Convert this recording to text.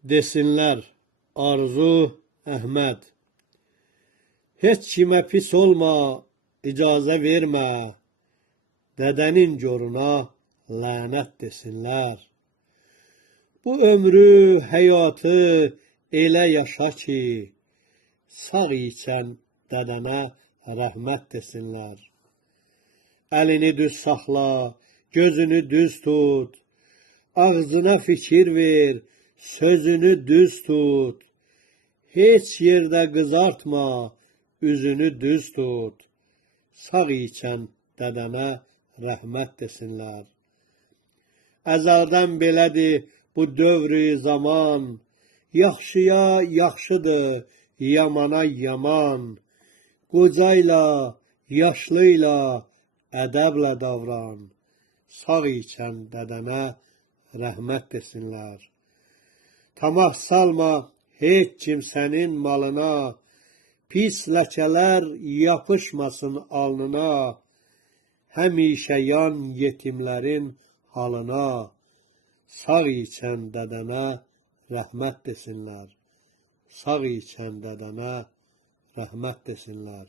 Desinlər Arzu, Əhməd. Heç kimə pis olma, icazə vermə, dədənin coruna lənət desinlər. Bu ömrü, həyatı elə yaşa ki, sağ ikən dədənə rəhmət desinlər. Əlini düz saxla, gözünü düz tut, ağzına fikir ver, sözünü düz tut. Heç yerdə qızartma, üzünü düz tut. Sağ ikən dədənə rəhmət desinlər. Əzəldən belədir bu dövrü zaman, yaxşıya yaxşıdır, yamana yaman. Qocayla, yaşlıyla ədəblə davran. Sağ ikən dədənə rəhmət desinlər. Tamah salma heç kimsənin malına, pis ləkələr yapışmasın alnına. Həmişə yan yetimlərin halına, sağ ikən dədənə rəhmət desinlər. Sağ ikən dədənə rəhmət desinlər.